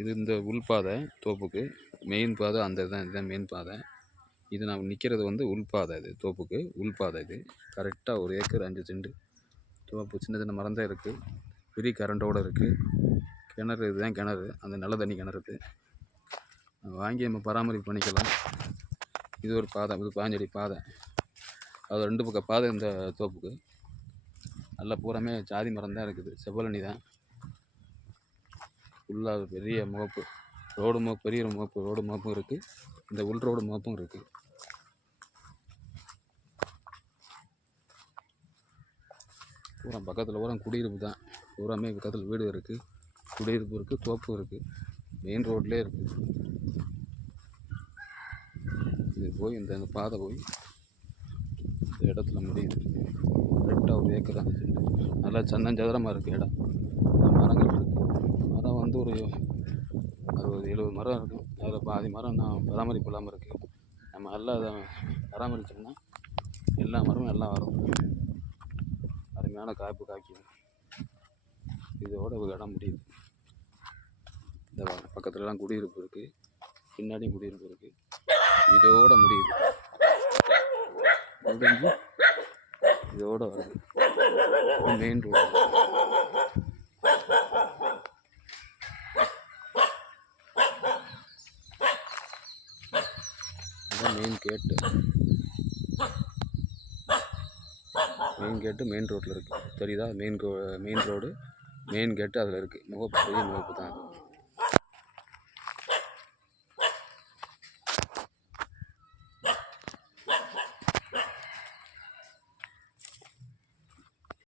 இது இந்த உள்பாதை தோப்புக்கு. மெயின் பாதை அந்த இதான் இதுதான் மெயின் பாதை. இது நான் நிற்கிறது வந்து உள்பாதை இது தோப்புக்கு உள்பாதை இது. கரெக்டாக ஒரு ஏக்கர் அஞ்சு செண்டு. தோப்பு சின்ன சின்ன மரம் தான் இருக்குது பெரிய கரண்டோடு இருக்குது கிணறு இதுதான் கிணறு. அந்த நல்ல தண்ணி கிணறு இது. வாங்கி நம்ம பராமரிப்பு பண்ணிக்கலாம். இது ஒரு பாதை இது பாஞ்சடி பாதை. அது ரெண்டு பக்கம் பாதை இந்த தோப்புக்கு. நல்லா பூராமே ஜாதி மரம் தான் இருக்குது. செவ்வழனி தான் ஃபுல்லாக பெரிய முகப்பு. ரோடு முகப்பு பெரிய முகப்பு ரோடு முகப்பும் இருக்குது இந்த உள் ரோடு முகப்பும் இருக்குது பூரா பக்கத்தில் பூரா குடியிருப்பு தான். பூராமே பக்கத்தில் வீடு இருக்குது குடியிருப்பு இருக்குது தோப்பு இருக்குது மெயின் ரோட்லேயே இருக்குது இது போய் இந்த பாதை போய் இந்த இடத்துல முடியுது. கரெக்டாக ஒரு ஏக்கர் சென்ட் நல்லா சந்தஞ்சதுரமாக இருக்குது இடம். மரங்கள் வந்து ஒரு அறுபது எழுபது மரம் இருக்கும் அதில் பாதி மரம் நான் பராமரிப்பு இல்லாமல் இருக்குது நம்ம நல்லா அதை பராமரித்தோம்னா எல்லா மரமும் எல்லாம் வரும். அருமையான காய்ப்பு காய்க்கும் இதோட ஒரு இடம் முடியுது. இந்த பக்கத்துலலாம் குடியிருப்பு இருக்குது பின்னாடியும் குடியிருப்பு இருக்குது இதோட முடியுது. முடிஞ்சு இதோட வருது. Main road main gate. Main gate main ரோட்டில் இருக்குது தெரியுதா? Main main road main gate அதில் இருக்குது முகப்பு பெரிய முகப்பு தான்